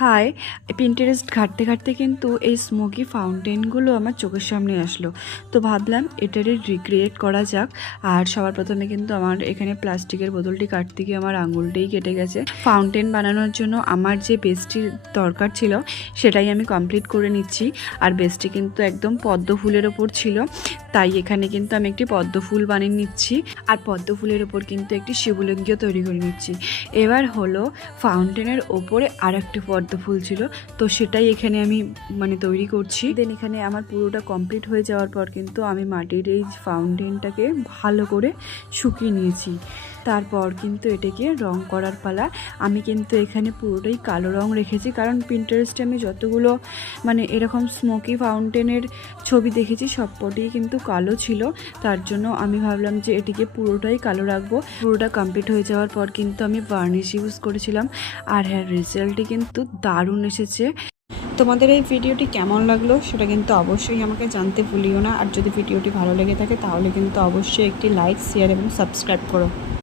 High, Pinterest ঘাঁটতে ঘাঁটতে কিন্তু এই স্মোকি ফাউন্টেনগুলো আমার চোখের সামনে আসলো। তো ভাবলাম এটারই রিক্রিয়েট করা যাক। আর সবার প্রথমে কিন্তু আমার এখানে প্লাস্টিকের বোতলটি কাটতে গিয়ে আমার আঙুলটাই কেটে গেছে। ফাউন্টেন বানানোর জন্য আমার যে বেসটির দরকার ছিল সেটাই আমি কমপ্লিট করে নিচ্ছি। আর বেসটি কিন্তু একদম পদ্ম ফুলের ওপর ছিল, তাই এখানে কিন্তু আমি একটি পদ্ম ফুল বানিয়ে নিচ্ছি। আর পদ্ম ফুলের ওপর কিন্তু একটি শিবলিঙ্গও তৈরি করে নিচ্ছি। এবার হলো ফাউন্টেনের ওপরে আর একটি পদ্ম ফুল ছিল, তো সেটাই এখানে আমি তৈরি করছি। দেন এখানে আমার পুরোটা কমপ্লিট হয়ে যাওয়ার পর কিন্তু আমি মাটির এই ফাউন্টেনটাকে ভালো করে শুকিয়ে নিয়েছি। তারপর কিন্তু এটাকে রং করার পালা। আমি কিন্তু এখানে পুরোটাই কালো রং রেখেছি, কারণ পিন্টারেস্টে আমি যতগুলো এরকম স্মোকি ফাউন্টেনের ছবি দেখেছি সবকটিই কিন্তু কালো ছিল। তার জন্য আমি ভাবলাম যে এটিকে পুরোটাই কালো রাখবো। পুরোটা কমপ্লিট হয়ে যাওয়ার পর কিন্তু আমি ভার্নিশ ইউজ করেছিলাম। আর হ্যাঁ, রেজাল্টটি কিন্তু দারুণ এসেছে। তোমাদের এই ভিডিওটি কেমন লাগলো সেটা কিন্তু অবশ্যই আমাকে জানতে ভুলিও না। আর যদি ভিডিওটি ভালো লেগে থাকে তাহলে কিন্তু অবশ্যই একটি লাইক, শেয়ার এবং সাবস্ক্রাইব করো।